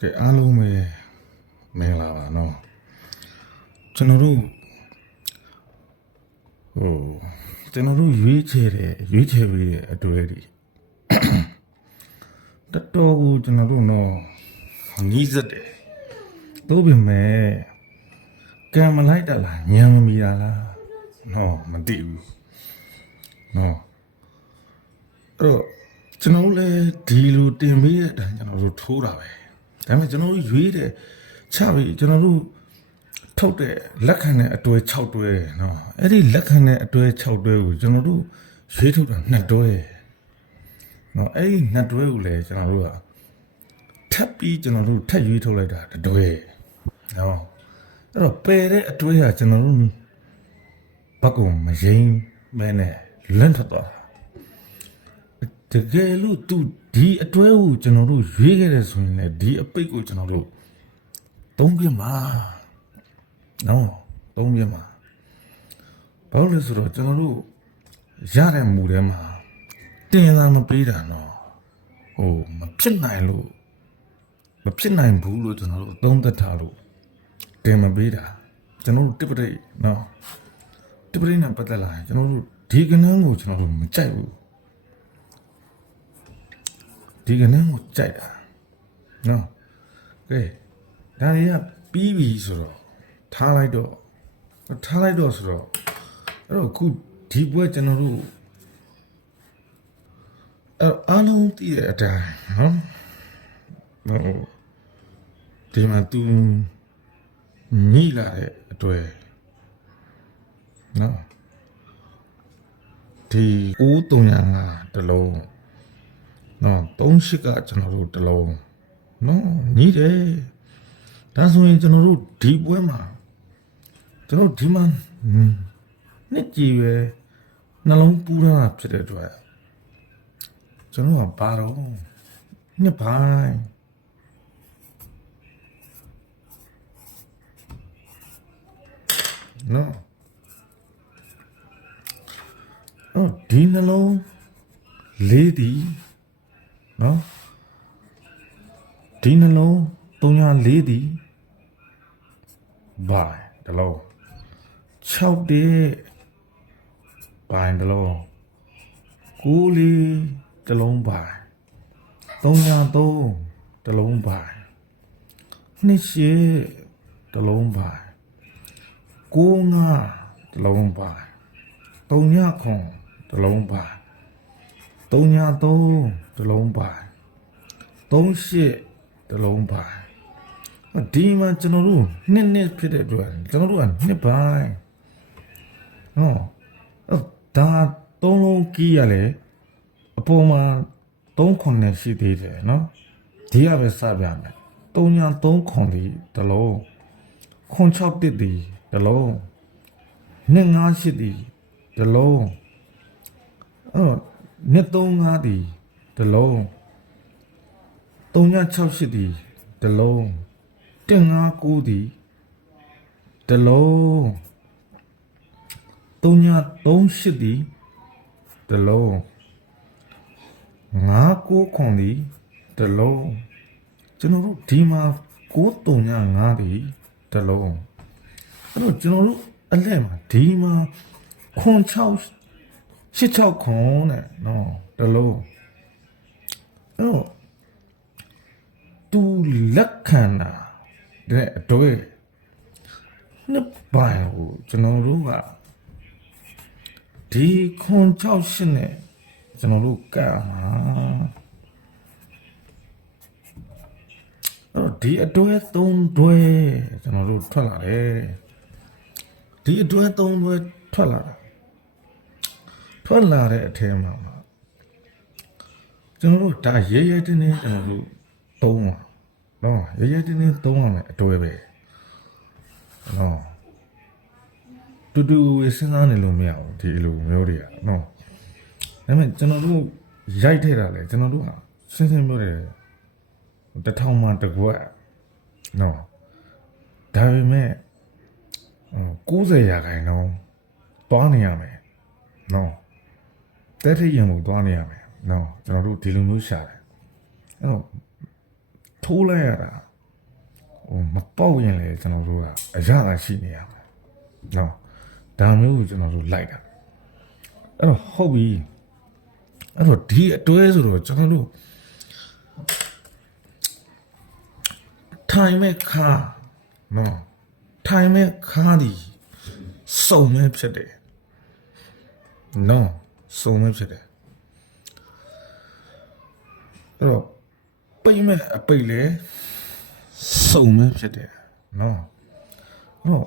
ကဲအားလုံးပဲမင်္ဂလာပါနော်ကျွန်တော်တို့ရွေးချယ်ပြီးတဲ့အတွေ့အကြုံတော်တော်ကိုကျွန်တော်တို့နော်နီးစက်တယ်တို့ပြင်မဲ့ကံမလိုက်တတ်လားညံမမီတာလားနော်မသိဘူးနော်အဲ့တော့ကျွန်တော်လည်းဒီလိုတင်ပေးတဲ့အတိုင်းကျွန်တော်တို့ထိုးတာပဲဒါပေမဲ့ကျွန်တော်တို့ရွေးတဲ့ချပြီးကျွန်တော်တို့ထုတ်တဲ့လက်ခံတဲ့အတွေ့6တွဲနော်အဲ့ဒီလက်ခံတဲ့အတွေ့6တွဲကိုကျွန်တော်တို့ရွေးထုတ်တာ2တွဲနော်အဲ့ဒီ2တွဲကိုလည်းကျွန်တော်တို့ကထပ်ပြီးကျွန်တော်တို့ထပ်ရွေးထုတ်လိုက်တာ1တွဲနော်အဲ့တော့ပယ်တဲ့အတွေ့ကကျွန်တော်တို့ဘက်ကောင်မရင်မဲနဲ့လန့်ထွက်သွားတကယ်လို့သူဒီအတွဲကိုကျွန်တော်တို့ရွေးခဲ့တယ်ဆိုရင်လည်းဒီအပိတ်ကိုကျွန်တော်တို့3ပြမှာနော်3ပြမှာဘာလို့လဲဆိုတော့ကျွန်တော်တို့ရတဲ့မူထဲမှာတင်လာမပေးတာနော်မဖြစ်နိုင်ဘူးလို့ကျွန်တော်တို့သုံးသပ်ထားလို့တင်မပေးတာကျွန်တော်တို့တစ်ပရိတ်နော်တစ်ပရိတ်နဲ့ပတ်သက်လာရင်ကျွန်တော်တို့ဒီကနန်းကိုကျွန်တော်တို့မကြိုက်ဘူးဒီကနေ့ကိုကြိုက်တာနော်ကဲဒါတွေကပြီးပြီဆိုတော့ထားလိုက်တော့ဆိုတော့အဲ့တော့ခုဒီပွဲကျွန်တော်တို့အားလုံးသိတဲ့အတိုင်းနော်ဒီမှာသူညှိလာတဲ့အတွေ့နော်ဒီ935တလုံးနော်38ကကျွန်တော်တို့တလုံးနော်ညီးတယ်ဒါဆိုရင်ကျွန်တော်တို့ဒီပွဲမှာကျွန်တော်ဒီမှာနှစ်ကြည်ပဲနှလုံးပူးထားတာဖြစ်တဲ့အတွက်ကျွန်တော်ကဘာတော့နှစ်ပိုင်းနော်ဒီနှလုံးလေးဒီနော်ဒီနှလုံး304ဒီဘိုင်တလုံး6တဲ့ဘိုင်တလုံး9လေးတလုံးဘိုင်303တလုံးဘိုင်28တလုံးဘိုင်95တလုံးဘိုင်39တလုံးဘိုင်303တလုံးပါ38တလုံးပါဒီမှာကျွန်တော်တို့နှစ်ဖြစ်တဲ့အတွက်ကျွန်တော်တို့ကနှစ်ပိုင်းနော်ဒါ3လုံးကြီးရလေအပေါ်မှာ39နဲ့ရှိသေးတယ်နော်ဒီကပဲစပြမယ်3ခွန်ဒီတလုံးခွန်6တစ်ဒီတလုံး258ဒီတလုံးနှစ်35ဒီတလုံး368ဒီတလုံး159ဒီတလုံး338ဒီတလုံး59ခွန်ဒီတလုံးကျွန်တော်တို့ဒီမှာ935ဒီတလုံးအဲ့တော့ကျွန်တော်တို့အလဲမှာဒီမှာခွန်6ခွန်နဲ့နော်တလုံးအဲ့တော့သူလက်ခံတာတဲ့အတွေ့နှစ်ပိုင်းကိုကျွန်တော်တို့ကဒီခွန်68နဲ့ကျွန်တော်တို့ကတ်မှာအဲ့တော့ဒီအတွဲ3တွဲကျွန်တော်တို့ထွက်လာတယ်ဒီအတွဲ3တွဲထွက်လာတဲ့အထဲမှာကျွန်တော်တို့ဒါရဲတင်းတင်းကျွန်တော်တို့သုံးပါနော်ရဲတင်းတင်းသုံးရမယ်အတွေ့ပဲနော်တူစဉ်းစားနေလို့မရဘူးဒီလိုမျိုးတွေကနော်ဒါပေမဲ့ကျွန်တော်တို့ရိုက်ထည့်တာလေကျွန်တော်တို့ဟာရှင်းပြောတယ်1000မှတစ်ခွက်နော်ဒါပေမဲ့90%တွားနေရမယ်နော်တက်ထရင်ကိုသွားနေရမယ်နော်ကျွန်တော်တို့ဒီလိုမျိုးရှာတယ်အဲ့တော့ထိုးလိုက်ရတာ မပေါက်ရင်လေကျွန်တော်တို့ကအရသာရှိနေရမှာနော်ဒါမျိုးကိုကျွန်တော်တို့လိုက်တာအဲ့တော့ဟုတ်ပြီအဲ့တော့ဒီအတွဲဆိုတော့ကျွန်တော်တို့ထိုင်မဲ့ခါနော်ထိုင်မဲ့ခါဒီစုံမဲ့ဖြစ်တယ်နော်စုံမဲ့ဖြစ်တယ်အဲ့တော့ပိတ်မဲ့အပိတ်လေစုံမဲ့ဖြစ်တယ်နော်အဲ့တော့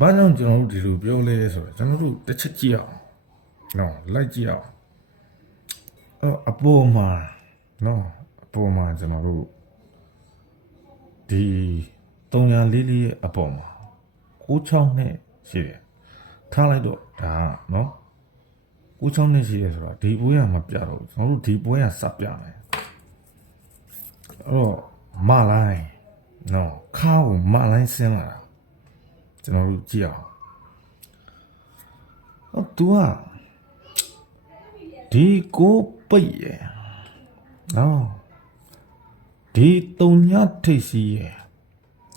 ဘာကြောင့်ကျွန်တော်တို့ဒီလိုပြောလဲဆိုတော့ကျွန်တော်တို့တစ်ချက်ကြည့်အောင်နော်လိုက်ကြည့်အောင်အဲ့အပေါ်မှာနော်အပေါ်မှာကျွန်တော်တို့ဒီ344ရဲ့အပေါ်မှာ96နဲ့ရှိတယ်ထားလိုက်တော့ဒါနော်96နဲ့ရှိတယ်ဆိုတော့ဒီပွဲကမပြတော့ဘူးကျွန်တော်တို့ဒီပွဲကစပြမယ်အဲ့တော့မလိုင်းနော်ခါကိုမလိုင်းဆင်းလာတာကျွန်တော်တို့ကြည့်အောင်ဟောသူကဒီကိုပိတ်ရယ်နော်ဒီ3ညထိပ်စီးရယ်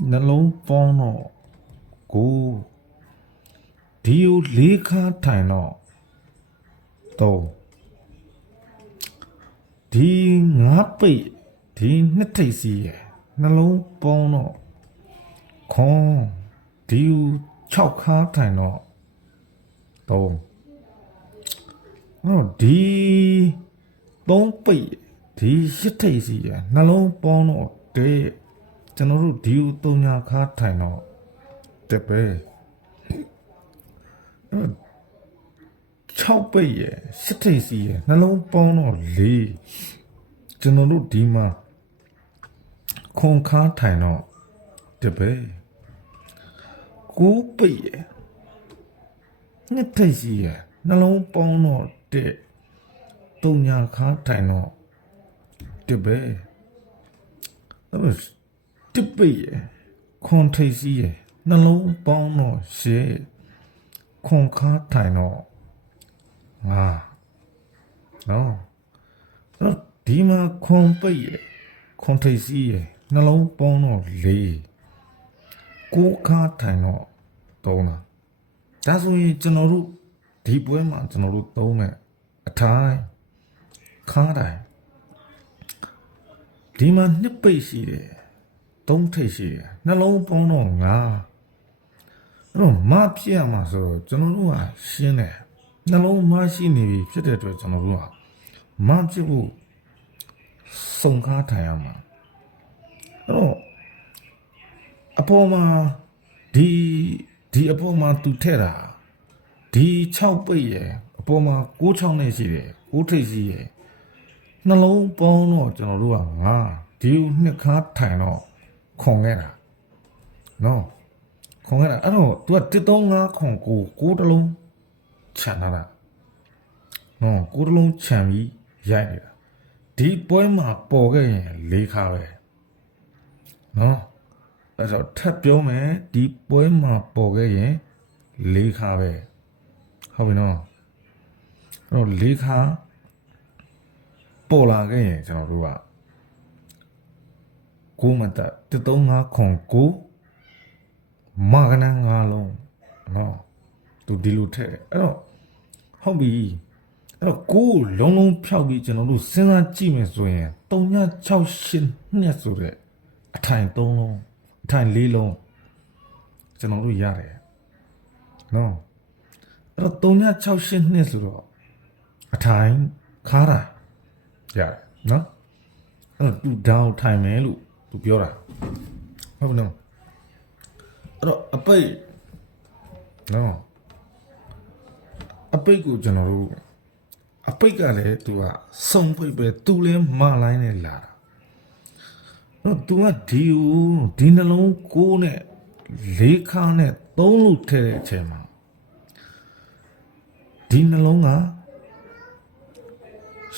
နှလုံးပေါင်းတော့ကိုဒီကို4ခါထိုင်တော့3ဒီ5ပိတ်ဒီ2ထိပ်စီးရယ်နှလုံးပေါင်းတော့ခွန်ဒီ6ခါထိုင်တော့3အဲ့တော့ဒီ3ပိတ်ဒီ8ထိပ်စီရနှလုံးပေါင်းတော့တဲ့ကျွန်တော်တို့ဒီ3ညာခါထိုင်တော့တက်ပဲအဲ့6ပိတ်ရ8ထိပ်စီရနှလုံးပေါင်းတော့4ကျွန်တော်တို့ဒီမှာခွန်ခါထိုင်တော့တက်ပဲ9ပိတ်ရ2ထိပ်စီရနှလုံးပေါင်းတော့တဲ့3ညာခါထိုင်တော့တက်ပဲအဲ့တော့တစ်ပိတ်ရခွန်ထိပ်စီးရနှလုံးပေါင်းတော့ရှေ့ခွန်ခါထိုင်တော့ငါနော်အဲ့တော့ဒီမှာခွန်ပိတ်ရခွန်ထိပ်စီးရနှလုံးပေါင်းတော့4ကိုခါထိုင်တော့3လားဒါဆိုရင်ကျွန်တော်တို့ဒီပွဲမှာကျွန်တော်တို့သုံးမယ်အထိုင်ခါတိုင်းဒီမှာ2ပိတ်ရှိတယ်3ထိပ်ရှိတယ်နှလုံးပေါင်းတော့5အဲ့တော့မဖြစ်ရမှာဆိုတော့ကျွန်တော်တို့ကရှင်းတယ်နှလုံးမရှိနေပြီဖြစ်တဲ့အတွက်ကျွန်တော်တို့ကမဖြစ်ဖို့စုံကားထိုင်ရမှာအဲ့တော့အပေါ်မှာဒီအပေါ်မှာသူထည့်တာဒီ6ပိတ်ရယ်အပေါ်မှာ96နဲ့ရှိတယ်9ထိပ်ရှိရယ်နှလုံးပေါင်းတော့ကျွန်တော်တို့က5ဒီ2ခါထိုင်တော့ခွန်ခဲ့တာနော်ခွန်ခဲ့တာအဲ့တော့ तू က135ခွန်9တလုံးခြံလာတာနော်9တလုံးခြံပြီးရိုက်နေတာဒီပွဲမှာပေါ်ခဲ့ရင်4ခါပဲနော်အဲ့တော့ထပ်ပြောမယ်ဒီပွဲမှာပေါ်ခဲ့ရင်4ခါပဲဟုတ်ပြီနော်အဲ့တော့4ခါပေါ်လာခဲ့ရင်ကျွန်တော်တို့က9မတ135ခွန်9မကနန်း5လုံးနော်သူဒီလိုထည့်တယ်အဲ့တော့ဟုတ်ပြီအဲ့တော့9လုံးလုံးဖြောက်ပြီးကျွန်တော်တို့စဉ်းစားကြည့်မယ်ဆိုရင်3968နှစ်ဆိုတဲ့အထိုင်3လုံးအထိုင်4လုံးကျွန်တော်တို့ရတယ်နော်အဲ့တော့3968နှစ်ဆိုတော့အထိုင်ခါတာရတယ်နော်အဲ့တော့သူဒေါင်းထိုင်မယ်လို့သူပြောတာဟုတ်ပြီနော်အဲ့တော့အပိတ်နော်အပိတ်ကိုကျွန်တော်တို့အပိတ်ကလည်းသူကစုံပိတ်ပဲသူလည်းမလိုင်းနဲ့လာတာတော့သူကဒီနှလုံး9နဲ့4ခါနဲ့3လို့ထည့်တဲ့အချိန်မှာဒီနှလုံးက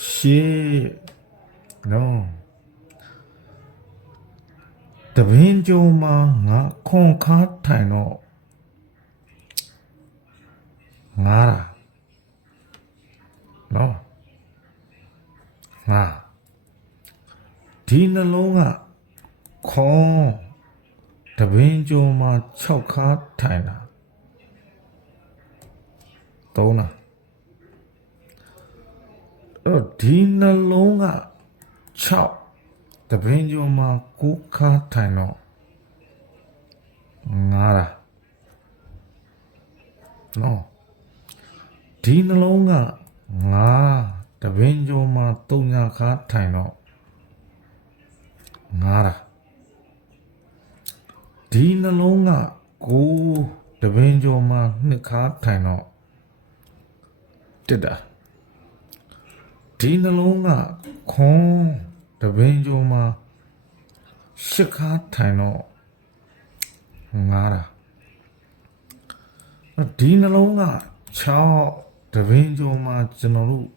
ရှေ့နော်တပင်းကြုံမှာငါခွန်ခါထိုင်တော့ငါလားနော်ငါဒီနှလုံးကခွန် တပင်းကျော်မှာ6ခါထိုင်တာ3လားအဲ့တော့ဒီနှလုံးက6တပင်းကျော်မှာ9ခါထိုင်တော့9လားနော်ဒီနှလုံးက9တပင်းကျော်မှာ3ခါထိုင်တော့9လားဒီနှလုံးက9တပင်းကျော်မှာ2ခါထိုင်တော့တက်တာဒီနှလုံးကခွန်တပင်းကျော်မှာ8ခါထိုင်တော့9လားဒီနှလုံးက6တပင်းကျော်မှာကျွန်တော်တို့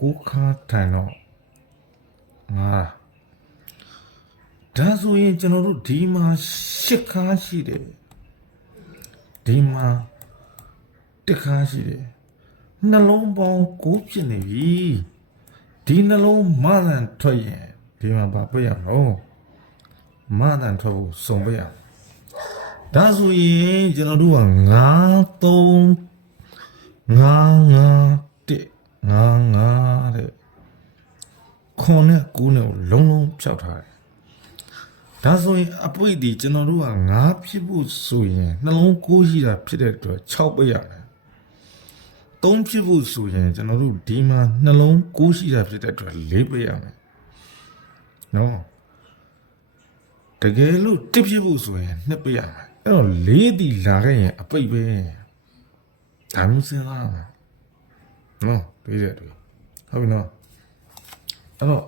9ခါထိုင်တော့9လားဒါဆိုရင်ကျွန်တော်တို့ဒီမှာ8ခါရှိတယ်ဒီမှာ1ခါရှိတယ်နှလုံးပေါင်း9ဖြစ်နေပြီဒီနှလုံးမလန်ထွက်ရင်ဒီမှာဘာပြရမလို့မလန်ထွက်ဖို့စုံပြရဒါဆိုရင်ကျွန်တော်တို့က9 3 9 9 1 9 9တဲ့ခွန်နဲ့9နဲ့လုံးလုံးဖြောက်ထားတယ်ဒါဆိုရင်အပွေဒီကျွန်တော်တို့က9ဖြစ်ဖို့ဆိုရင်နှလုံး9ရှိတာဖြစ်တဲ့အတွက်6ပြရမယ်3ဖြစ်ဖို့ဆိုရင်ကျွန်တော်တို့ဒီမှာနှလုံး9ရှိတာဖြစ်တဲ့အတွက်4ပြရမယ်နော်တကယ်လို့1ဖြစ်ဖို့ဆိုရင်2ပြရမယ်အဲ့တော့4ဒီလာခဲ့ရင်အပိတ်ပဲဒါမျိုးစဉ်းစားမှာနော်ပြီးတဲ့တွေ့ဟုတ်ပြီနော်အဲ့တော့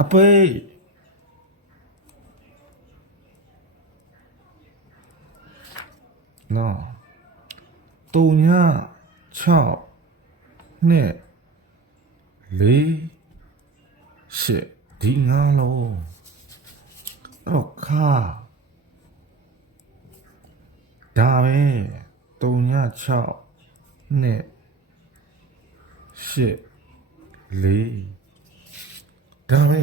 အပိတ်နော်3ည6နဲ့4 8ဒီ9လုံးအဲ့တော့ခါဒါပဲ3ည6နဲ့8 4ဒါပဲ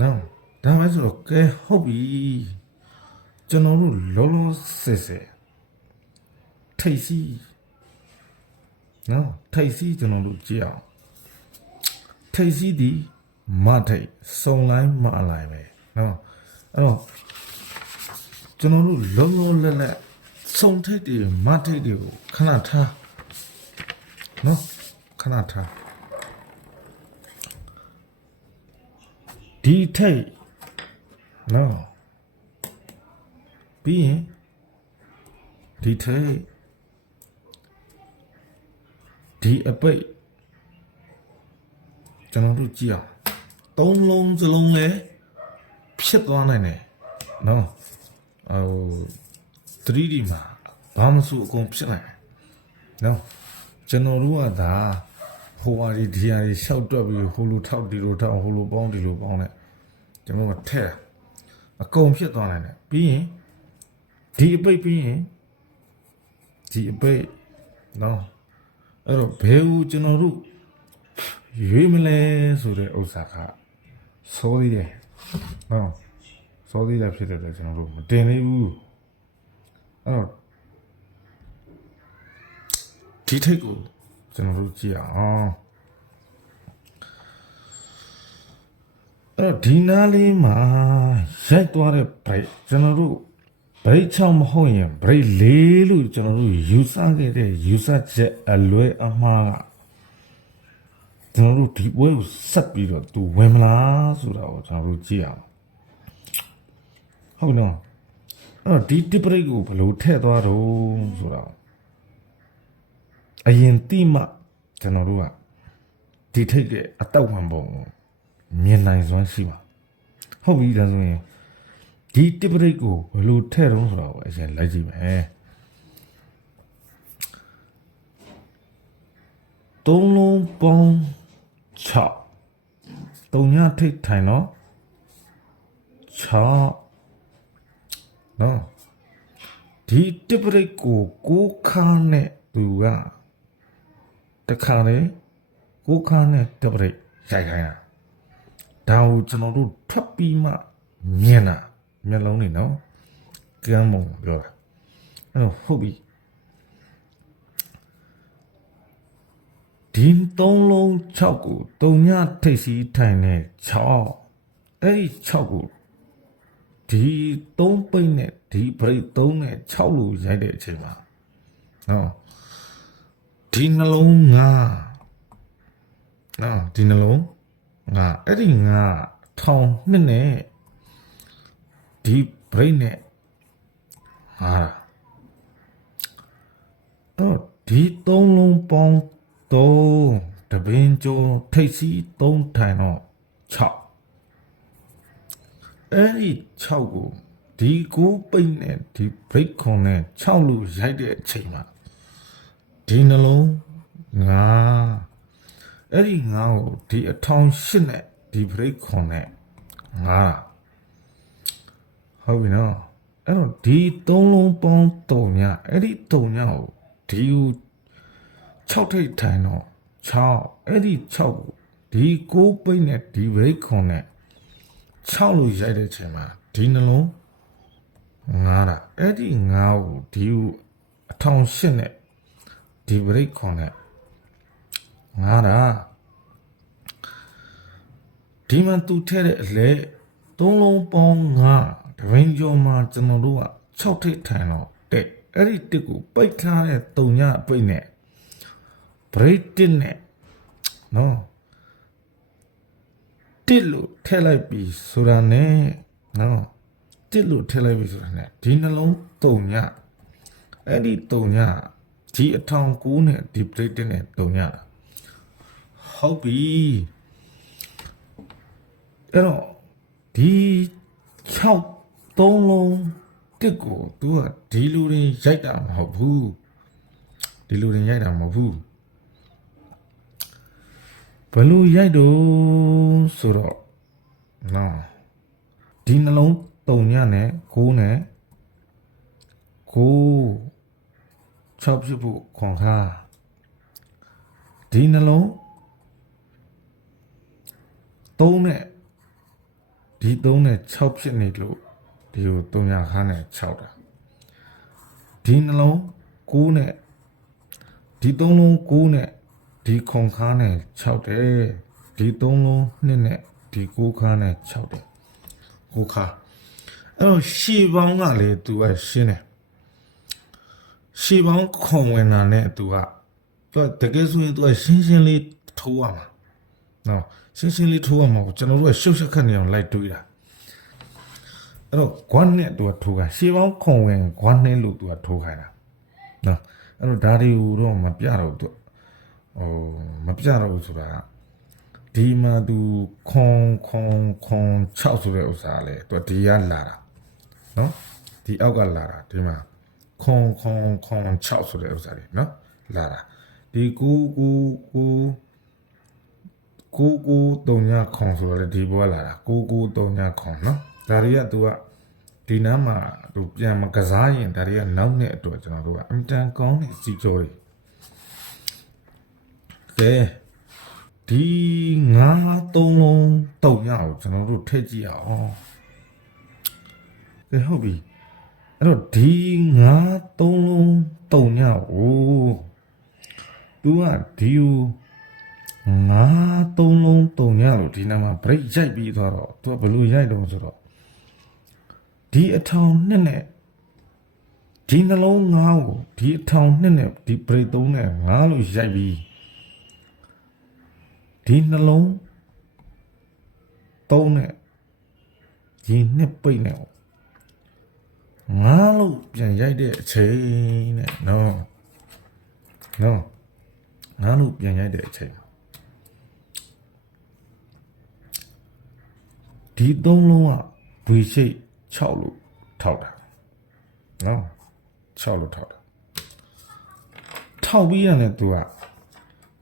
နော်ဒါပဲဆိုတော့ကဲဟုတ်ပြီကျွန်တော်တို့လုံးလုံးစစ်စစ်ထိတ်စီနော်ထိတ်စီကျွန်တော်တို့ကြည့်အောင်ထိတ်စီဒီမထိတ်စုံလိုက်မအလိုက်ပဲနော်အဲ့တော့ကျွန်တော်တို့လုံးလုံးလက်လက်စုံထိတ်တွေမထိတ်တွေကိုခဏထားနော်ခဏထားဒီထိတ်နော်ပြီးရင်ဒီထိတ်ဒီအပိတ်ကျွန်တော်တို့ကြည့်အောင်3လုံးစလုံးလဲဖြစ်သွားနိုင်တယ်နော်3D မှာဘာမှမဆိုအကုန်ဖြစ်နိုင်တယ်နော်ကျွန်တော်တို့ကဒါဟိုဟာဒီဟာရှောက်တွက်ပြီးဟိုလိုထောက်ဒီလိုထောက်ဟိုလိုပေါင်းဒီလိုပေါင်းနဲ့ကျွန်တော်ကထက်အကုန်ဖြစ်သွားနိုင်တယ်ပြီးရင်ဒီအပိတ်ပြီးရင်ဒီအပိတ်နော်အဲ့တော့ဘယ်ဦးကျွန်တော်တို့ရွေးမလဲဆိုတဲ့ဥစ္စာကစောသေးတယ်နော်စောသေးတာဖြစ်တဲ့အတွက်ကျွန်တော်တို့မတင်သေးဘူးအဲ့တော့ဒီထိတ်ကိုကျွန်တော်တို့ကြည့်အောင်အဲ့တော့ဒီနားလေးမှာရိုက်သွားတဲ့ break ကျွန်တော်တို့ break 6မဟုတ်ရင် break 4လို့ကျွန်တော်တို့ယူဆခဲ့တဲ့ယူဆချက်အလွဲအမှားကကျွန်တော်တို့ဒီပွဲကိုဆက်ပြီးတော့သူဝင်မလားဆိုတာကိုကျွန်တော်တို့ကြည့်အောင်ဟုတ်နော်အဲ့တော့ဒီ tip break ကိုဘယ်လိုထည့်သွားတော့ဆိုတာအရင်တိမှကျွန်တော်တို့ကဒီထိတ်တဲ့အတောက်မှန်ပုံကိုမြင်နိုင်စွမ်းရှိပါဟုတ်ပြီဒါဆိုရင်ဒီ tip break ကိုဘယ်လိုထည့်တော့ဆိုတာကိုအရင်လိုက်ကြည့်မယ်3လုံးပေါင်း6 3ညထိတ်ထိုင်တော့6နော်ဒီ tip break ကို6ခါနဲ့သူကတခါလေ6ခါနဲ့ tip break ရိုက်ခိုင်းတာ ဒါကိုကျွန်တော်တို့ထပ်ပြီးမှမြင်တာမျက်လုံးနေနော်ကမ်းမုံပြောတာအဲ့တော့ဟုတ်ပြီဒီ3လုံး6ကိုတုံညထိတ်စီထိုင်နေ6အဲ့ဒီ6ကိုဒီ3ပိတ်နဲ့ဒီဘရိတ်3နဲ့6လို့ရိုက်တဲ့အချိန်မှာနော်ဒီနှလုံး5နော်ဒီနှလုံး5အဲ့ဒီ5ထောင်နှစ်နဲ့ဒီဘရိတ်နဲ့တော့ဒီ3လုံးပေါင်း3တပင်ကျော်ထိတ်စီ3ထိုင်တော့6အဲ့ဒီ6ကိုဒီ9ပိတ်နဲ့ဒီ break ခွန်နဲ့6လို့ရိုက်တဲ့အချိန်မှာဒီနှလုံး9အဲ့ဒီ9ကိုဒီအထောင်8နဲ့ဒီ break ခွန်နဲ့9ဟုတ်ပြီနော်အဲ့တော့ဒီ3လုံးပေါင်း3ညအဲ့ဒီ3ညကိုဒီ6ထိတ်ထိုင်တော့6အဲ့ဒီ6ကိုဒီ9ပိတ်နဲ့ဒီ break ခွန်နဲ့6လို့ရိုက်တဲ့အချိန်မှာဒီနှလုံး9တာအဲ့ဒီ9ကိုဒီအထောင်8နဲ့ဒီ break ခွန်နဲ့9တာဒီမှာသူထည့်တဲ့အလဲ3လုံးပေါင်း9တပင်ကျော်မှာကျွန်တော်တို့က6ထိပ်ထိုင်တော့တဲ့အဲ့ဒီတစ်ကိုပိတ်ထားတဲ့3ညပိတ်နဲ့ break တစ်နဲ့နော်တစ်လို့ထည့်လိုက်ပြီဆိုတာနဲ့နော်တစ်လို့ထည့်လိုက်ပြီဆိုတာနဲ့ဒီနှလုံး3ညအဲ့ဒီ3ညဒီအထောင်9နဲ့ဒီ break တစ်နဲ့3ညဟုတ်ပြီအဲ့တော့ဒီ6 3လုံးတစ်ကို तू ကဒီလူတွေရိုက်တာမဟုတ်ဘူးဒီလူတွေရိုက်တာမဟုတ်ဘူးဘယ်လိုရိုက်တော့ဆိုတော့နော်ဒီနှလုံး3ညနဲ့9နဲ့9 6ဖြစ်ဖို့ခွန်ခါဒီနှလုံး3နဲ့ဒီ3နဲ့6ဖြစ်နေလို့ဒီကို3ညခါနဲ့6တာဒီနှလုံး9နဲ့ဒီ3လုံး9နဲ့ဒီခွန်ခါနဲ့6တယ်ဒီ3လုံး2နဲ့ဒီ9ခါနဲ့6တယ်9ခါအဲ့တော့ရှေ့ပေါင်းကလေ तू ကရှင်းတယ်ရှေ့ပေါင်းခွန်ဝင်တာနဲ့ तू ကတကယ်ဆိုရင် तू ကရှင်းရှင်းလေးထိုးရမှာနော်ရှင်းရှင်းလေးထိုးရမှာကိုကျွန်တော်တို့ကရှုပ်ရှက်ခတ်နေအောင်လိုက်တွေးတာအဲ့တော့ဂွမ်းနဲ့ तू ကထိုးခိုင်းရှေ့ပေါင်းခွန်ဝင်ဂွမ်းနဲ့လို့ तू ကထိုးခိုင်းတာနော်အဲ့တော့ဒါတွေကိုတော့မပြတော့ तू မပြတော့ဘူးဆိုတာဒီမှာ तू ခွန်6ဆိုတဲ့ဥစ္စာလေ तू ဒီကလာတာနော်ဒီအောက်ကလာတာဒီမှာခွန်6ဆိုတဲ့ဥစ္စာတွေနော်လာတာဒီ9 3ညခွန်ဆိုတော့လေဒီဘောလာတာ9 3ညခွန်နော်ဒါတွေက तू ကဒီနားမှာ तू ပြန်မကစားရင်ဒါတွေကနောက်နဲ့အတွက်ကျွန်တော်တို့ကအင်တန်ကောင်းတဲ့စီကြောတွေကဲဒီ9 3လုံး3ညကိုကျွန်တော်တို့ထည့်ကြည့်အောင်ကဲဟုတ်ပြီအဲ့တော့ဒီ9 3လုံး3ညကို तू ကဒီကို9 3လုံး3ညလို့ဒီနားမှာ break ရိုက်ပြီးသွားတော့ तू ကဘယ်လိုရိုက်တော့ဆိုတော့ဒီအထောင်2နဲ့ဒီနှလုံး9ကိုဒီအထောင်2နဲ့ဒီ break 3နဲ့9လို့ရိုက်ပြီးဒီနှလုံး3နဲ့ဒီနှစ်ပိတ်နဲ့9လို့ပြန်ရိုက်တဲ့အချိန်နဲ့နော်9လို့ပြန်ရိုက်တဲ့အချိန်ဒီ3လုံးကဘွေရှိတ်6လို့ထောက်တာနော်6လို့ထောက်တာထောက်ပြီးရတယ် तू က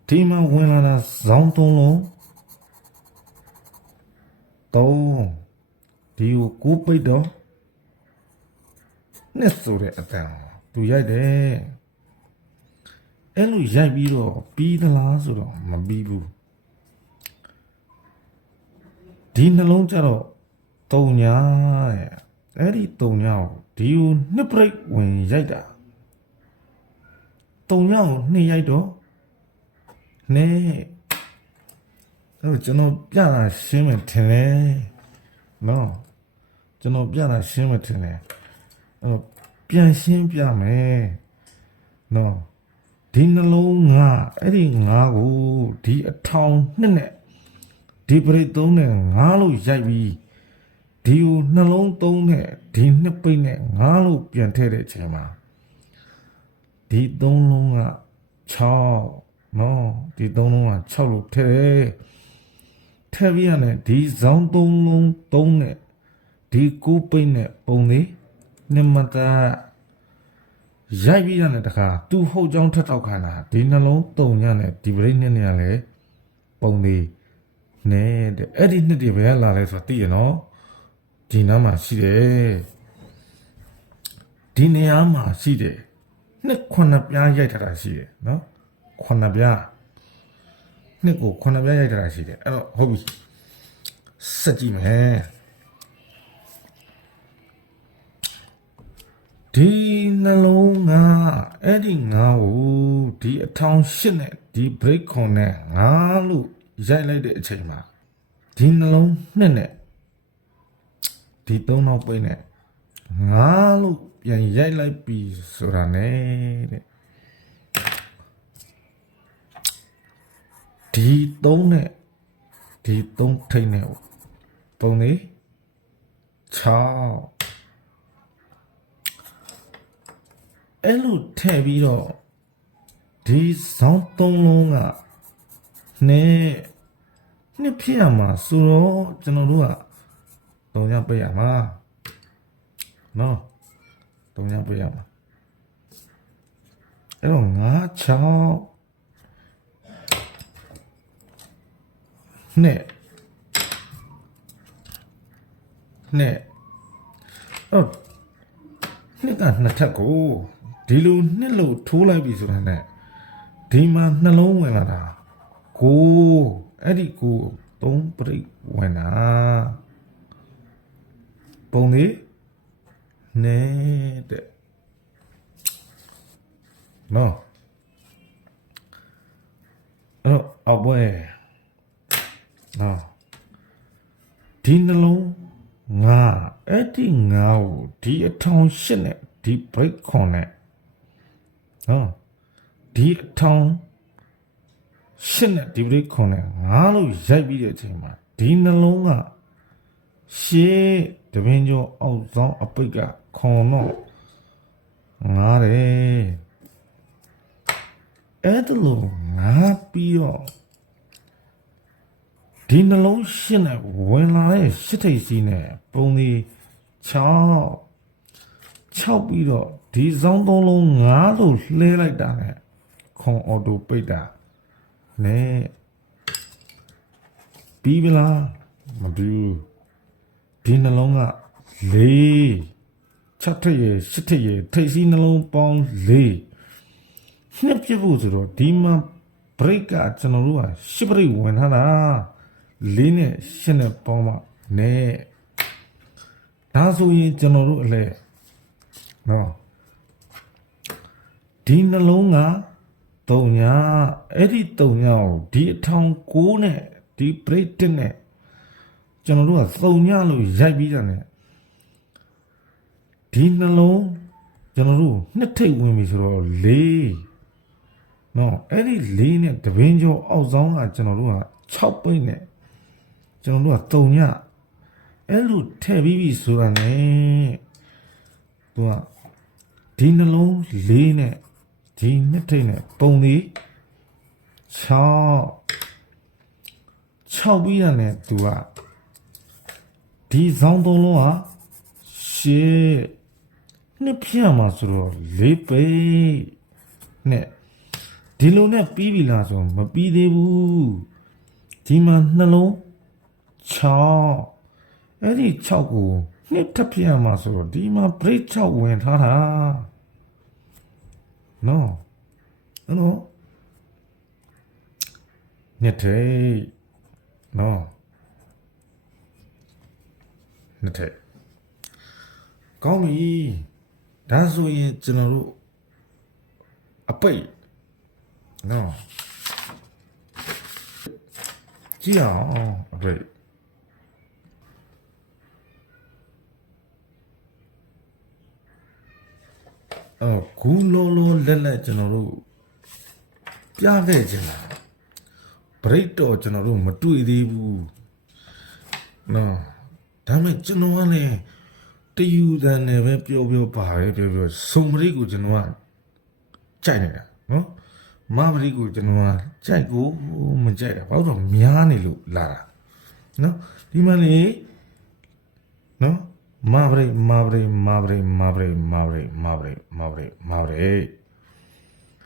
ဒီမှာဝင်လာတာဇောင်း3လုံး3ဒီကို9ပိတ်တော့နှစ်ဆိုတဲ့အတန်သူရိုက်တယ်အဲ့လိုရိုက်ပြီးတော့ပြီးသလားဆိုတော့မပြီးဘူးဒီ ဒီနှလုံးကြတော့တုံညာတဲ့အဲ့ဒီတုံညာကိုဒီကိုနှစ်ပရိတ်ဝင်ရိုက်တာတုံညာကိုနှစ်ရိုက်တော့နဲအဲ့ကျွန်တော်ပြတာရှင်းမယ်ထင်တယ်နော်ကျွန်တော်ပြတာရှင်းမယ်ထင်တယ်အဲ့တော့ပြန်ရှင်းပြမယ်နော်ဒီနှလုံးငါအဲ့ဒီငါကိုဒီအထောင်နှစ်နဲ့ဒီပရိတ်သုံးနဲ့ငါလို့ရိုက်ပြီးဒီကိုနှလုံးသုံးနဲ့ဒီနှစ်ပိတ်နဲ့ငါလို့ပြန်ထည့်တဲ့အချိန်မှာဒီသုံးလုံးက6နော်ဒီသုံးလုံးက6လို့ထည့်ထည့်ပြီးရတယ်ဒီဇောင်းသုံးလုံးသုံးနဲ့ဒီကိုပိတ်နဲ့ပုံလေးနမတာရိုက်ပြီးရတယ်တခါသူဟုတ်ကြောင်းထက်ထောက်ခံတာဒီနှလုံးတုံညနဲ့ဒီပရိတ်နဲ့နေရလဲပုံလေးနေတဲ့အဲ့ဒီနှစ်တွေပဲလာလဲဆိုတော့သိရနော်ဒီနားမှာရှိတယ်ဒီနေရာမှာရှိတယ်နှစ်ခုနှစ်ပြားရိုက်ထားတာရှိတယ်နော်ခုနှစ်ပြားနှစ်ကိုခုနှစ်ပြားရိုက်ထားတာရှိတယ်အဲ့တော့ဟုတ်ပြီစက်ကြည့်မယ်ဒီနှလုံးကအဲ့ဒီငါ့ကိုဒီအထောင်ရှစ်နဲ့ဒီ break ခွန်နဲ့ငါလို့ရိုက်လိုက်တဲ့အချိန်မှာဒီနှလုံးနှစ်နဲ့ဒီသုံးနောက်ပိတ်နဲ့ငါလို့ပြန်ရိုက်လိုက်ပြီဆိုတာနဲ့တဲ့ဒီသုံးနဲ့ဒီသုံးထိတ်နဲ့ပုံလေး6အဲ့လိုထည့်ပြီးတော့ဒီဇောင်းသုံးလုံးကနှစ်ဖြစ်ရမှာဆိုတော့ကျွန်တော်တို့ကတုံညပေးရမှာနော်တုံညပေးရမှာအဲ့တော့9 6နဲ့အော်နှစ်ကနှစ်ထပ်ကိုဒီလိုနှစ်လို့ထိုးလိုက်ပြီဆိုတာနဲ့ဒီမှာနှလုံးဝင်လာတာကိုအဲ့ဒီကို3ပရိတ်ဝင်တာပုံလေးနေတဲ့နော်အဲ့တော့အောက်ပွဲနော်ဒီနှလုံးငါအဲ့ဒီငါကိုဒီအထောင်ရှစ်နဲ့ဒီ break ခွန်နဲ့နော်ဒီအထောင်ရှစ်နဲ့ဒီ break ခွန်နဲ့ငါလို့ရိုက်ပြီးတဲ့အချိန်မှာဒီနှလုံးကရှေ့တပင်းကျော်အောက်ဆောင်အပိတ်ကခွန်တော့ငါတယ်အဲ့ဒါလို့ငါပြီးတော့ဒီနှလုံးရှင်းနဲ့ဝင်လာတဲ့ရှစ်ထိပ်စီးနဲ့ပုံဒီ6ပြီးတော့ဒီဇောင်းသုံးလုံး9လို့လှဲလိုက်တာနဲ့ခွန်အော်တိုပိတ်တာနဲ့ပြီးပြီလားမပြီးဘူးဒီနှလုံးက4 6ထိပ်ရ8ထိပ်ရထိပ်စီးနှလုံးပေါင်း4နှစ်ပြဖို့ဆိုတော့ဒီမှာ break ကကျွန်တော်တို့က10 break ဝင်ထားတာ4နဲ့8နဲ့ပေါင်းမှနဲ့ဒါဆိုရင်ကျွန်တော်တို့အလဲနော်ဒီနှလုံးက3ညအဲ့ဒီ3ညကိုဒီအထောင်9နဲ့ဒီ break 1နဲ့ကျွန်တော်တို့က3ညလို့ရိုက်ပြီးတာနဲ့ဒီနှလုံးကျွန်တော်တို့နှစ်ထိပ်ဝင်ပြီဆိုတော့4နော်အဲ့ဒီ4နဲ့တပင်းကျော်အောက်ဆောင်ကကျွန်တော်တို့က6ပိတ်နဲ့ကျွန်တော်တို့က3ညအဲ့လိုထည့်ပြီးပြီဆိုတာနဲ့သူကဒီနှလုံး4နဲ့ဒီနှစ်ထိပ်နဲ့ပုံလေး6ပြီးရနဲ့သူကဒီဇောင်းသုံးလုံးက8နှစ်ပြမှာဆိုတော့4ပိတ်နဲ့ဒီလိုနဲ့ပြီးပြီလားဆိုမပြီးသေးဘူးဒီမှာနှလုံး6အဲ့ဒီ6ကိုနှစ်ထပ်ပြမှာဆိုတော့ဒီမှာ break 6ဝင်ထားတာနော်နှစ်ထိပ်နော် နှစ်ထက်ကောင်းပြီဒါဆိုရင်ကျွန်တော်တို့အပိတ်နော်ကြည့်အောင်အပိတ်ဂူလုံးလုံးလက်ကျွန်တော်တို့ပြခဲ့ခြင်းလားဘရိတ်တော့ကျွန်တော်တို့မတွေ့သေးဘူးနော်ဒါပေမဲ့ကျွန်တော်ကလည်းတယူတန်နဲ့ပဲပြောပါပဲပြောစုံပရိတ်ကိုကျွန်တော်ကကြိုက်နေတာနော်မပရိတ်ကိုကျွန်တော်ကကြိုက်ကိုမကြိုက်တာဘာလို့တော့များနေလို့လာတာနော်ဒီမှာလေနော်မပရိတ်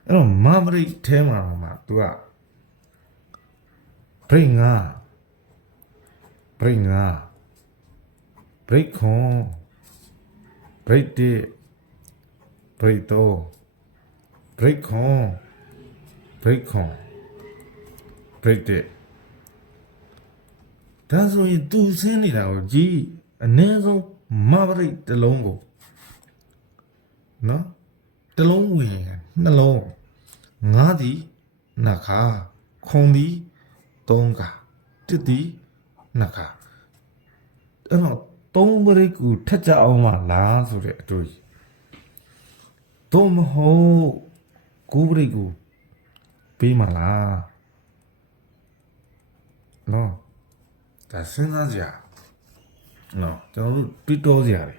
အဲ့တော့မပရိတ်ထဲမှာမှ तू ကဘရိတ်ငါဘရိတ်ခွန်ဘရိတ်တစ်ဘရိတ်တော့ဘရိတ်ခွန်ဘရိတ်တစ်ဒါဆိုရင် तू ဆင်းနေတာကိုကြည့်အနည်းဆုံးမပရိတ်တစ်လုံးကိုနော်တစ်လုံးဝင်နှလုံးငါးသည်နှစ်ခါခုံသည်သုံးခါတစ်သည်နှစ်ခါအဲ့တော့သုံးပရိတ်ကိုထက်ကြအောင်မလားဆိုတဲ့အတွေ့တော့မဟုတ်ကိုပရိတ်ကိုပေးမလားနော်ဒါစဉ်းစားကြနော်ကျွန်တော်တို့တွေးတောစရာတွေ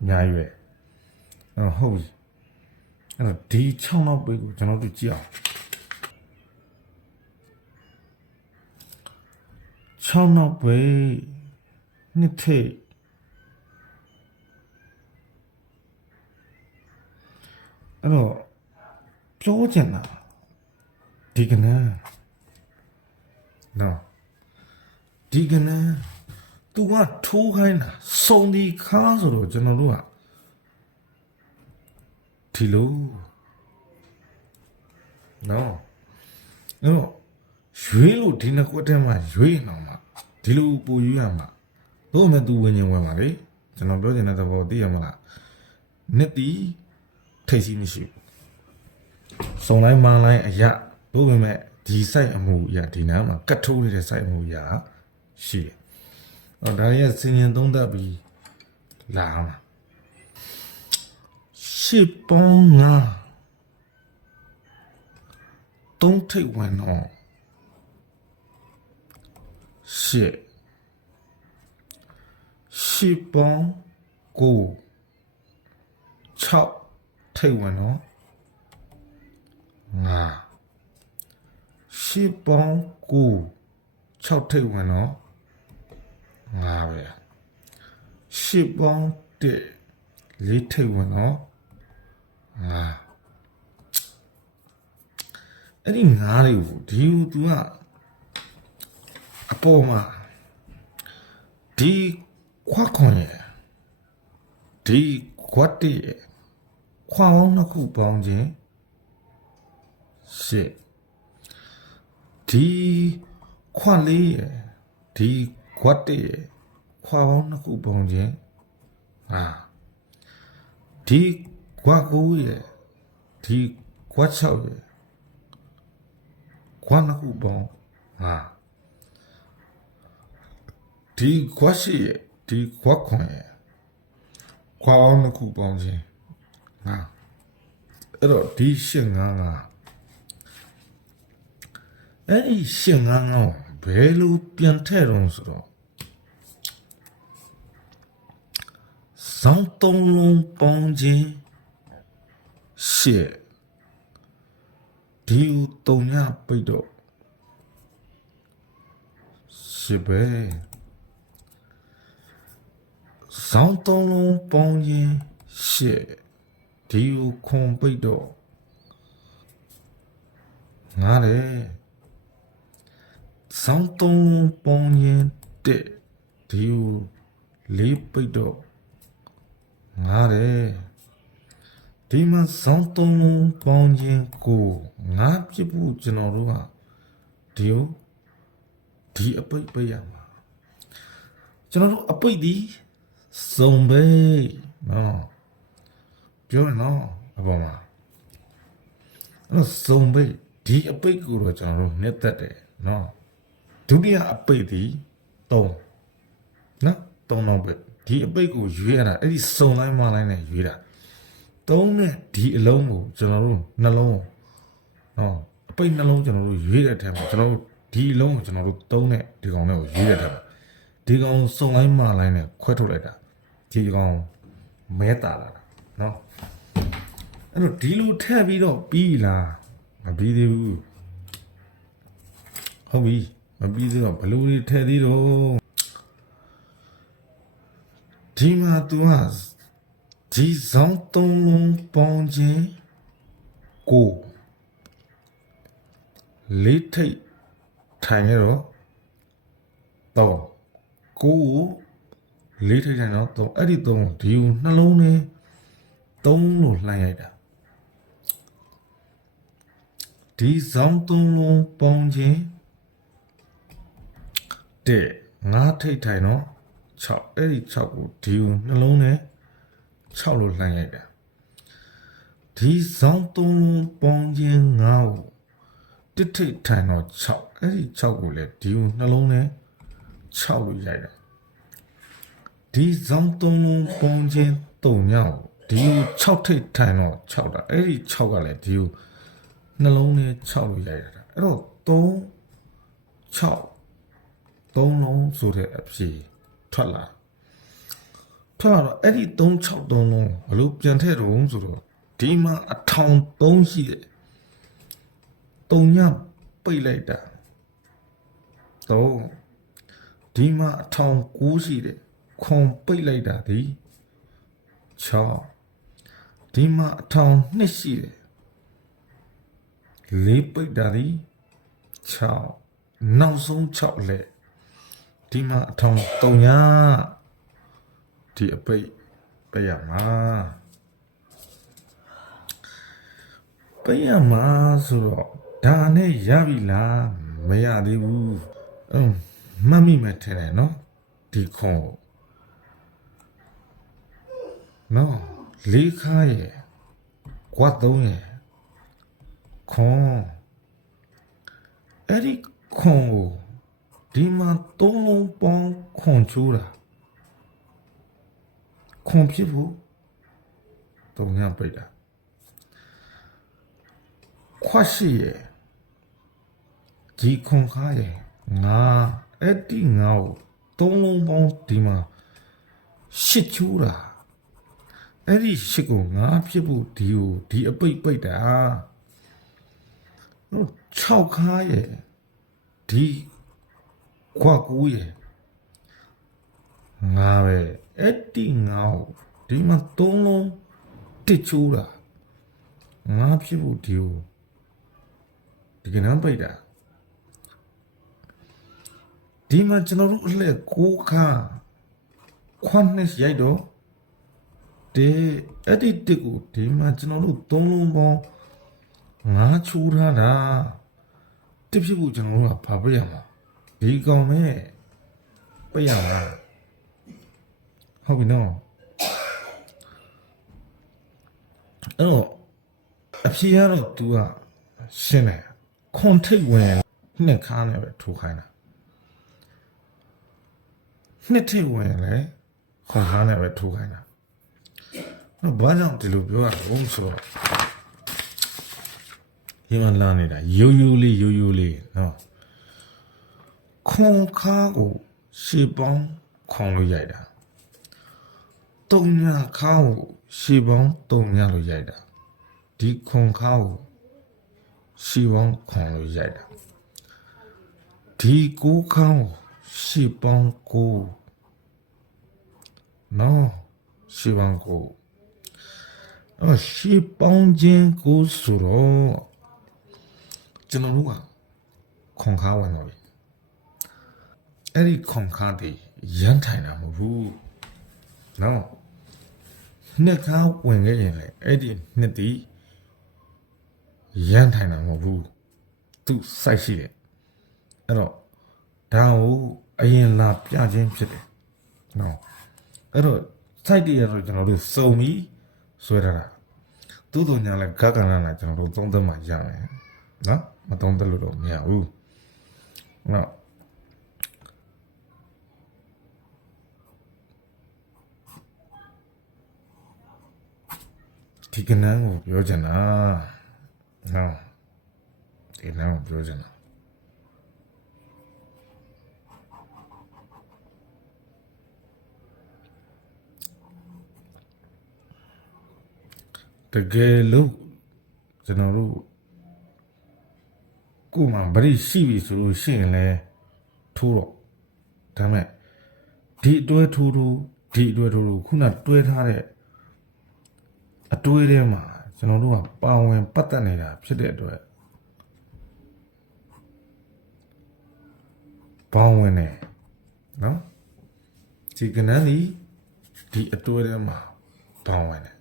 အများကြီးပဲဟုတ်ပြီအဲ့တော့ဒီ6နောက်ပိတ်ကိုကျွန်တော်တို့ကြည့်အောင်6နောက်ပိတ်နှစ်ထိပ်အဲ့တော့ပြောချင်တာဒီကနေ့နော်ဒီကနေ့သူကထိုးခိုင်းတာစုံဒီခါဆိုတော့ကျွန်တော်တို့ကဒီလိုနော်အဲ့တော့ရွေးလို့ဒီနှစ်ခွက်ထဲမှာရွေးအောင်မှာဒီလိုပူရွေးရမှာတို့မဲ့သူဝင်ရင်ဝင်ပါလေကျွန်တော်ပြောချင်တဲ့သဘောသိရမလားနှစ်တီထိတ်စီမရှိဘူးစုံလိုက်မလိုက်အရာတို့ပေမဲ့ဒီစိုက်အမှုအရာဒီနားမှာကတ်ထိုးနေတဲ့စိုက်အမှုအရာရှိတယ်ဒါရစင်ရင်သုံးသပ်ပြီးလာမှာရှစ်ပေါင်းငါသုံးထိပ်ဝင်တော့ရှစ်ပေါင်းကို6ထိပ်ဝင်တော့ငါရှစ်ပေါင်းကို6ထိပ်ဝင်တော့ငါပဲရှစ်ပေါင်း4ထိပ်ဝင်တော့ငါအဲ့ဒီငါးတွေကိုဒီသူကအပေါ်မှာဒီခွာခွန်ရဲ့ဒီခွတ်တည်းခွာပေါင်းနှစ်ခုပေါင်းခြင်းရှစ်ဒီခွာလေးရဲ့ဒီခွတ်တည်းခွာပေါင်းနှစ်ခုပေါင်းခြင်းဒီခွာကိုရဲ့ဒီခွတ်6ရဲ့ခွာနှစ်ခုပေါင်းဒီခွတ်ရှိရဲ့ဒီခွတ်ခွန်ရဲ့ခွာပေါင်းနှစ်ခုပေါင်းခြင်းအဲ့တော့ဒီရှင်းငါအဲ့ဒီရှင်းငါဘယ်လိုပြန်ထည့်တော့ဆိုတော့စောင်းသုံးလုံးပေါင်းခြင်းရှစ်ဒီဦးတုံညပိတ်တော့ရှစ်ပဲစောင်းသုံးလုံးပေါင်းခြင်းရှစ်ဒီဦးခွန်ပိတ်တော့ငါတယ်စောင်းသုံးလုံးပေါင်းခြင်းတစ်ဒီဦးလေးပိတ်တော့ငါတယ်ဒီမှာစောင်းသုံးလုံးပေါင်းခြင်းကိုငါပြဖို့ကျွန်တော်တို့ကဒီအပိတ်ပိတ်ရမှာကျွန်တော်တို့အပိတ်ဒီ စုံပိတ်နော်ပြောရနော်အပေါ်မှာအဲ့စုံပိတ်ဒီအပိတ်ကိုတော့ကျွန်တော်တို့နှစ်သက်တယ်နော်ဒုတိယအပိတ်ဒီ3နော်3တော့ပိတ်ဒီအပိတ်ကိုရွေးရတာအဲ့ဒီစုံလိုက်မှလိုက်နဲ့ရွေးတာ3နဲ့ဒီအလုံးကိုကျွန်တော်တို့နှလုံးနော်အပိတ်နှလုံးကျွန်တော်တို့ရွေးတဲ့အထက်မှာကျွန်တော်တို့ဒီအလုံးကိုကျွန်တော်တို့3နဲ့ဒီကောင်လေးကိုရွေးတဲ့အထက်မှာဒီကောင်စုံလိုက်မှလိုက်နဲ့ခွဲထုတ်လိုက်တာဒီကောင်မဲတာလာတာနော်အဲ့တော့ဒီလိုထည့်ပြီးတော့ပြီးလားမပြီးသေးဘူးဟုတ်ပြီမပြီးသေးတော့ဘလူတွေထည့်သေးတော့ဒီမှာ तू ဟာဒီဇောင်းသုံးလုံးပေါင်းခြင်းကိုလေးထိတ်ထိုင်ရတော့ကိုလေးထိတ်ထိုင်တော့အဲ့ဒီသုံးဒီကိုနှလုံးနဲ့သုံးလို့လှမ်းရိုက်တာဒီဇောင်းသုံးလုံးပေါင်းခြင်းတဲ့ငါးထိတ်ထိုင်တော့6အဲ့ဒီ6ကိုဒီကိုနှလုံးနဲ့6လို့လှမ်းရိုက်တာဒီဇောင်းသုံးလုံးပေါင်းခြင်းငါးကိုတစ်ထိတ်ထိုင်တော့6အဲ့ဒီ6ကိုလည်းဒီကိုနှလုံးနဲ့6လို့ရိုက်တာဒီဇောင်းသုံးလုံးပေါင်းခြင်း3ညကိုဒီကို6ထိတ်ထိုင်တော့6တာအဲ့ဒီ6ကလည်းဒီကိုနှလုံးနဲ့6လို့ရိုက်တာအဲ့တော့3 6 3လုံးဆိုတဲ့အဖြစ်ထွက်လာတော့အဲ့ဒီ363လုံးဘလို့ပြန်ထည့်တော့ဆိုတော့ဒီမှာအထောင်3ရှိတယ်3ညပိတ်လိုက်တာ3ဒီမှာအထောင်9ရှိတယ်ခွန်ပိတ်လိုက်တာဒီ6ဒီမှာအထောင်2ရှိတယ်4ပိတ်တာဒီ6နောက်ဆုံး6လက်ဒီမှာအထောင်3ညဒီအပိတ်ပြရမှာဆိုတော့ဒါနဲ့ရပြီလားမရသေးဘူးမှတ်မိမှထင်တယ်နော်ဒီခွန်နော်လေးခါရယ်ကွာ3ရယ်ခွန်အဲ့ဒီခွန်ကိုဒီမှာ3လုံးပေါင်းခွန်ချိုးတာခွန်ဖြစ်ဖို့3ညပိတ်တာခွာရှိရယ်ဒီခွန်ခါရယ်ငါအဲ့ဒီငါကို3လုံးပေါင်းဒီမှာ8ချိုးတာအဲ့ဒီ8ကိုငါဖြစ်ဖို့ဒီအပိတ်ပိတ်တာ6ခါရယ်ဒီခွာ9ရယ်ငါပဲအဲ့ဒီငါကိုဒီမှာ3လုံးတစ်ချိုးတာငါဖြစ်ဖို့ဒီကနပိတ်တာဒီမှာကျွန်တော်တို့အလှည့်9ခါခွန်းနဲ့ရိုက်တော့ဒီအဲ့ဒီတစ်ကိုဒီမှာကျွန်တော်တို့3လုံးပေါင်းငါချိုးထားတာတစ်ဖြစ်ဖို့ကျွန်တော်တို့ကဘာပြရမှာဒီကောင်မဲ့ပြရမှာဟုတ်ပြီနော်အဲ့တော့အဖြေကတော့ तू ကရှင်းတယ်ခွန်ထိတ်ဝင်နှစ်ခါနဲ့ပဲထိုးခိုင်းတာနှစ်ထိတ်ဝင်လေခွန်ခါနဲ့ပဲထိုးခိုင်းတာတော့ဘာကြောင့်ဒီလိုပြောရအောင်ဆိုတော့ဒီမှာလာနေတာရိုးရိုးလေးနော်ခွန်ခါကိုရှေ့ပေါင်းခွန်လို့ရိုက်တာ3ညခါကိုရှေ့ပေါင်း3ညလို့ရိုက်တာဒီခွန်ခါကိုရှေ့ပေါင်းခွန်လို့ရိုက်တာဒီ9ခါကိုရှေ့ပေါင်း9နော်ရှေ့ပေါင်း9ရှေ့ပေါင်းခြင်း9ဆိုတော့ကျွန်တော်တို့ကခွန်ခါဝင်တော့ပြီအဲ့ဒီခွန်ခါတွေရမ်းထိုင်တာမဟုတ်ဘူးနော်နှစ်ခါဝင်ခဲ့ရင်လေအဲ့ဒီနှစ်တီရမ်းထိုင်တာမဟုတ်ဘူးသူစိုက်ရှိတယ်အဲ့တော့ဒါကိုအရင်လာပြခြင်းဖြစ်တယ်နော် အဲ့တော့ site တွေကတော့ကျွန်တော်တို့စုံပြီးဆွဲထားတာသို့တော်ညာလဲဂကဏနဲ့ကျွန်တော်တို့သုံးသက်မှရမယ်နော်မသုံးသက်လို့တော့မရဘူးနော်ဒီကနန်းကိုပြောချင်တာနော်ဒီကနန်းကိုပြောချင်တာတကယ်လို့ကျွန်တော်တို့ကိုမှဗရိရှိပြီဆိုလို့ရှိရင်လဲထိုးတော့ဒါမဲ့ဒီအတွဲထိုးဒီအတွဲထိုးခုနတွဲထားတဲ့အတွေးထဲမှာကျွန်တော်တို့ကပါဝင်ပတ်သက်နေတာဖြစ်တဲ့အတွက်ပေါင်းဝင်နေနော်ဒီကနန်းဒီအတွဲထဲမှာပေါင်းဝင်နေ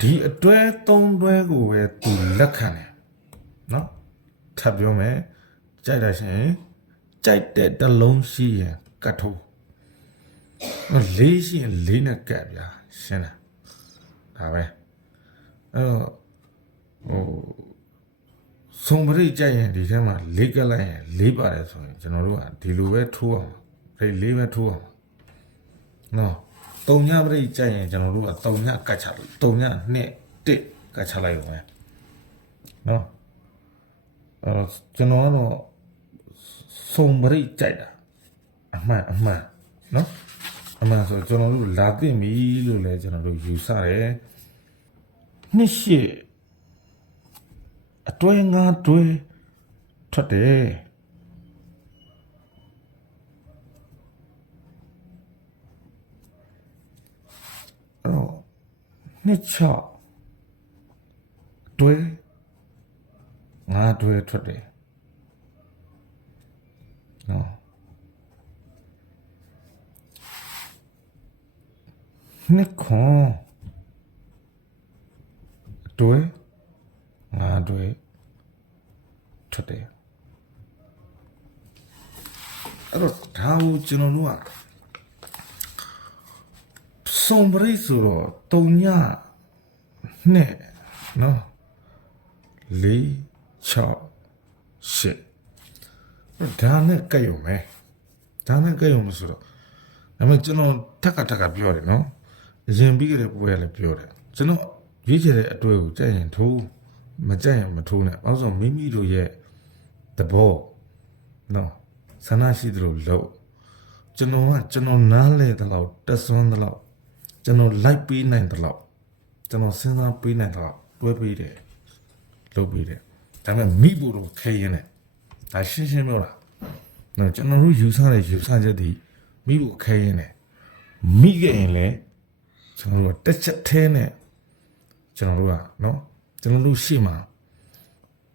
ဒီအတွဲသုံးတွဲကိုပဲသူလက်ခံတယ်နော်ထပ်ပြောမယ်ကြိုက်တာရှင်ကြိုက်တဲ့တလုံးရှိရင်ကတ်ထိုးလေးရှိရင်လေးနဲ့ကတ်ဗျာရှင်းလားဒါပဲအဲ့တော့စုံပရိတ်ကြိုက်ရင်ဒီထဲမှာလေးကတ်လိုက်ရင်လေးပါတယ်ဆိုရင်ကျွန်တော်တို့ကဒီလိုပဲထိုးအောင်လေးပဲထိုးအောင်နော်တုံညပရိတ်ကြိုက်ရင်ကျွန်တော်တို့ကတုံညကတ်ချလိုက်တုံညနဲ့တစ်ကတ်ချလိုက်အောင်ပဲနော်အဲ့တော့ကျွန်တော်ကတော့စုံပရိတ်ကြိုက်တာအမှန်နော်အမှန်ဆိုကျွန်တော်တို့လာသိပြီလို့လည်းကျွန်တော်တို့ယူဆတယ်နှစ်ရှိအတွဲငါတွဲထွက်တယ်နှစ်ချတွဲငါတွဲထွက်တယ်နော်နှစ်ခွန်တွဲငါတွဲထွက်တယ်အဲ့တော့ဒါကိုကျွန်တော်တို့ကစုံပရိတ်ဆိုတော့တုံညနဲ့နော်4 6 8ဒါနဲ့ကြရုံပဲဒါနဲ့ကြရုံမဆိုတော့ဒါပေမဲ့ကျွန်တော်ထက်ကပြောတယ်နော်အရင်ပြီးကြတဲ့ပွဲလည်းပြောတယ်ကျွန်တော်ရွေးချယ်တဲ့အတွေ့ကိုကြိုက်ရင်ထိုးမကြိုက်ရင်မထိုးနဲ့အောင်ဆိုမိမိတို့ရဲ့သဘောနော်ဆန္ဒရှိသလိုလုပ်ကျွန်တော်နားလဲတဲ့လောက်တက်စွန်းတဲ့လောက်ကျွန်တော်လိုက်ပေးနိုင်တဲ့လောက်ကျွန်တော်စဉ်းစားပေးနိုင်တဲ့လောက်တွဲပေးတယ်လုပ်ပေးတယ်ဒါပေမဲ့မိဖို့တော့ခဲရင်တယ်ဒါရှင်းပြောတာနော်ကျွန်တော်တို့ယူဆချက်ဒီမိဖို့ခဲရင်တယ်မိခဲ့ရင်လည်းကျွန်တော်တို့တက်ချက်သေးနဲ့ကျွန်တော်တို့ကနော်ကျွန်တော်တို့ရှေ့မှာ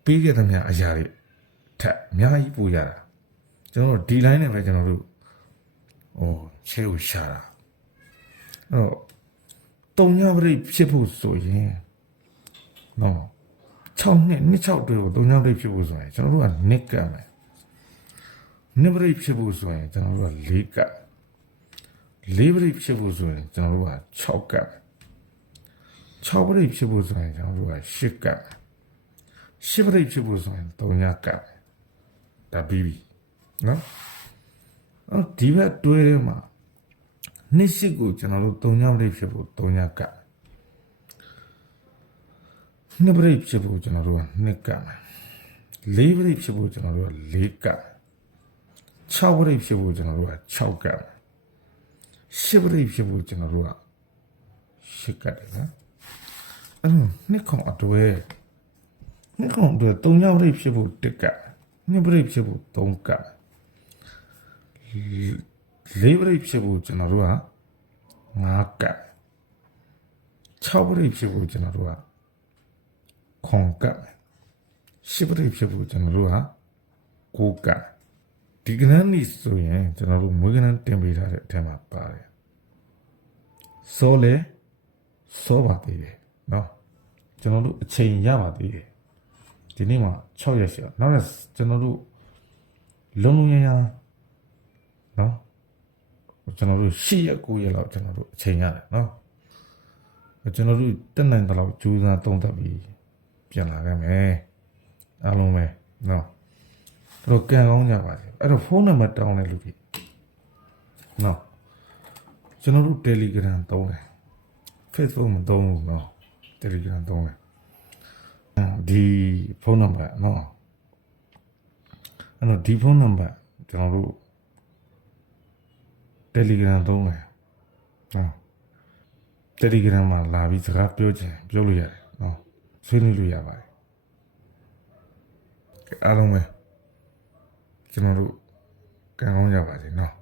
ပေးခဲ့တဲ့များအရာတွေထက်အများကြီးပို့ရတာကျွန်တော်တို့ဒီ line နဲ့ပဲကျွန်တော်တို့ချဲကိုရှာတာအဲ့တော့တုံညပရိတ်ဖြစ်ဖို့ဆိုရင်နော်6နှစ်6တွေ့ကိုတုံညပရိတ်ဖြစ်ဖို့ဆိုရင်ကျွန်တော်တို့ကနှစ်ကတ်မယ်နှစ်ပရိတ်ဖြစ်ဖို့ဆိုရင်ကျွန်တော်တို့က4ကတ်4ပရိတ်ဖြစ်ဖို့ဆိုရင်ကျွန်တော်တို့က6ကတ်6ပရိတ်ဖြစ်ဖို့ဆိုရင်ကျွန်တော်တို့က8ကတ်8ပရိတ်ဖြစ်ဖို့ဆိုရင်တုံညကတ်ဒါပြီးပြီနော်ဒီဘက်တွဲထဲမှာနှစ်ရှိကိုကျွန်တော်တို့3ညပရိတ်ဖြစ်ဖို့3ညကတ်နှစ်ပရိတ်ဖြစ်ဖို့ကျွန်တော်တို့က2ကတ်4ပရိတ်ဖြစ်ဖို့ကျွန်တော်တို့က4ကတ်6ပရိတ်ဖြစ်ဖို့ကျွန်တော်တို့က6ကတ်10ပရိတ်ဖြစ်ဖို့ကျွန်တော်တို့က10ကတ်တယ်နော်အဲ့တော့နှစ်ခေါင်အတွဲ3ညပရိတ်ဖြစ်ဖို့1ကတ်2ပရိတ်ဖြစ်ဖို့3ကတ်4ပရိတ်ဖြစ်ဖို့ကျွန်တော်တို့က5ကတ်6ပရိတ်ဖြစ်ဖို့ကျွန်တော်တို့က9ကတ်10ပရိတ်ဖြစ်ဖို့ကျွန်တော်တို့က9ကတ်ဒီကနန်းนี่ဆိုရင်ကျွန်တော်တို့မွေးကနန်းတင်ပေးထားတဲ့အထက်မှာပါတယ်စောလေစောပါသေးတယ်နော်ကျွန်တော်တို့အချိန်ရပါသေးတယ်ဒီနေ့မှာ6ရက်ရှိနောက်နေ့ကျွန်တော်တို့လုံးရရနော် ကျွန်တော်တို့8ရက်9ရက်လောက်ကျွန်တော်တို့အချိန်ရတယ်နော်ကျွန်တော်တို့တက်နိုင်တဲ့လောက်ကြိုးစားတုံးတက်ပြီးပြန်လာခဲ့မယ်အားလုံးပဲနော်တော့ကံကောင်းကြပါစေအဲ့တော့ဖုန်းနံပါတ်တောင်းတဲ့လူတွေနော်ကျွန်တော်တို့ Telegram သုံးတယ် Facebook မသုံးဘူးနော် Telegram သုံးတယ်ဒီဖုန်းနံပါတ်နော်အဲ့တော့ဒီဖုန်းနံပါတ်ကျွန်တော်တို့ Telegram သုံးတယ်နော် Telegram မှာလာပြီးစကားပြောချင်ပြောလို့ရတယ်နော်ဆွေးနွေးလို့ရပါတယ်အားလုံးပဲကျွန်တော်တို့ကံကောင်းကြပါစေနော်